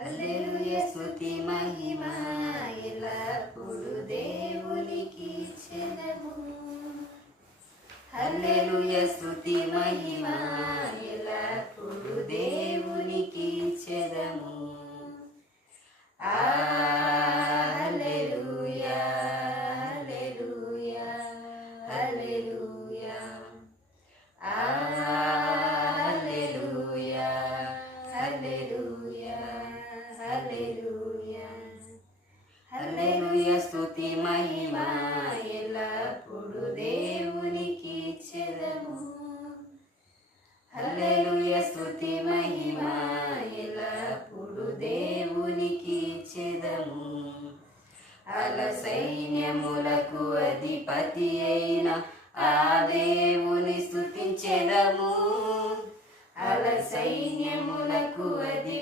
హల్లెలూయా స్తుతి మహిమ ఎల్లప్పుడు దేవునికి ఇచ్చెదము. హల్లెలూయా స్తుతి మహిమ ఎల్లప్పుడు దేవునికి ఇచ్చెదము. హల్లెలూయా హల్లెలూయా హల్లెలూయా హల్లెలూయా హల్లెలూయా హల్లెలూయా హల్లెలూయా స్తుతి మహిమ ఎల్లప్పుడు దేవునికి ఇచ్చెదము. హల్లెలూయా స్తుతి మహిమ ఎల్లప్పుడు దేవునికి ఇచ్చెదము. అల సైన్యములకు అధిపతి అయిన ఆ దేవుని స్తుతించెదము. అల సైన్యములకు అధిపతి